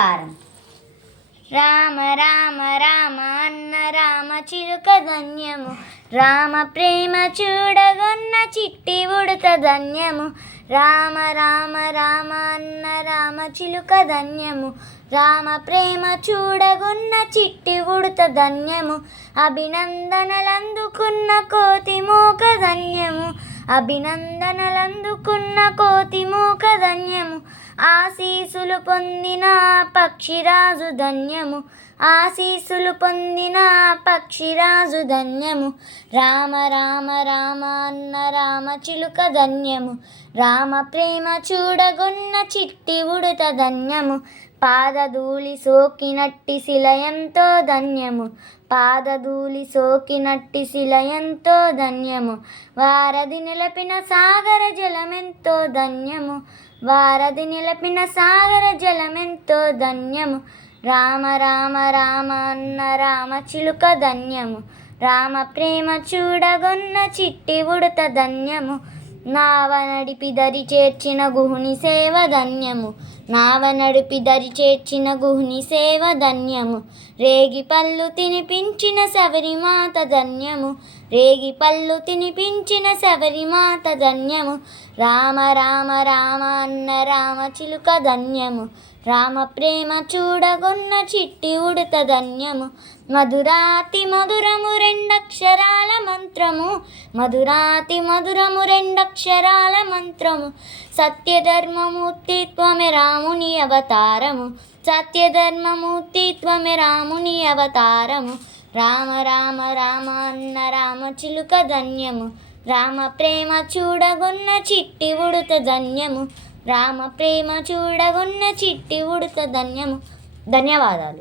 కారం. రామ రామ రామ అన్న రామ చిలుక ధన్యము. రామ ప్రేమ చూడగొన్న చిట్టి ఉడత ధన్యము. రామ రామ రామ అన్న రామ చిలుక ధన్యము. రామ ప్రేమ చూడగొన్న చిట్టి ఉడత ధన్యము. అభినందనలందుకున్న కోతి మోక ధన్యము. అభినందనలందుకున్న కోతి మోక ధన్యము. ఆశీసులు పొందిన పక్షిరాజు ధన్యము. ఆశీసులు పొందిన పక్షిరాజు ధన్యము. రామ రామ రామ అన్న రామ చిలుక ధన్యము. రామ ప్రేమ చూడగొన్న చిట్టి ఉడత ధన్యము. పాదధూళి సోకినట్టి శిలయంతో ధన్యము. పాదధూళి సోకినట్టి శిలయంతో ధన్యము. వారధి నిలపిన సాగర జలమెంతో ధన్యము. వారధి నిలపిన సాగర జలమెంతో ధన్యము. రామ రామ రామ అన్న రామ చిలుక ధన్యము. రామ ప్రేమ చూడగొన్న చిట్టి ఉడత ధన్యము. నావ నడిపి దరి చేర్చిన గుహుని సేవ ధన్యము. నావ నడిపి దరి చేర్చిన గుహుని సేవ ధన్యము. రేగి పళ్ళు తినిపించిన శబరిమాత ధన్యము. రేగి పళ్ళు తినిపించిన శబరిమాత ధన్యము. రామ రామ రామ అన్న రామ చిలుక ధన్యము. రామ ప్రేమ చూడగొన్న చిట్టి ఉడత ధన్యము. మధురాతి మధురము రెండక్షరాల మంత్రము. మధురాతి మధురము రెండక్షరాల మంత్రము. సత్యధర్మమూర్తిత్వమే రాముని అవతారము. సత్యధర్మమూర్తిత్వమే రాముని అవతారము. రామ రామ రామ అన్న రామ చిలుక ధన్యము. రామ ప్రేమ చూడగొన్న చిట్టి ఉడత ధన్యము. రామ ప్రేమ చూడగున్న చిట్టి ఉడత ధన్యము. ధన్యవాదాలు.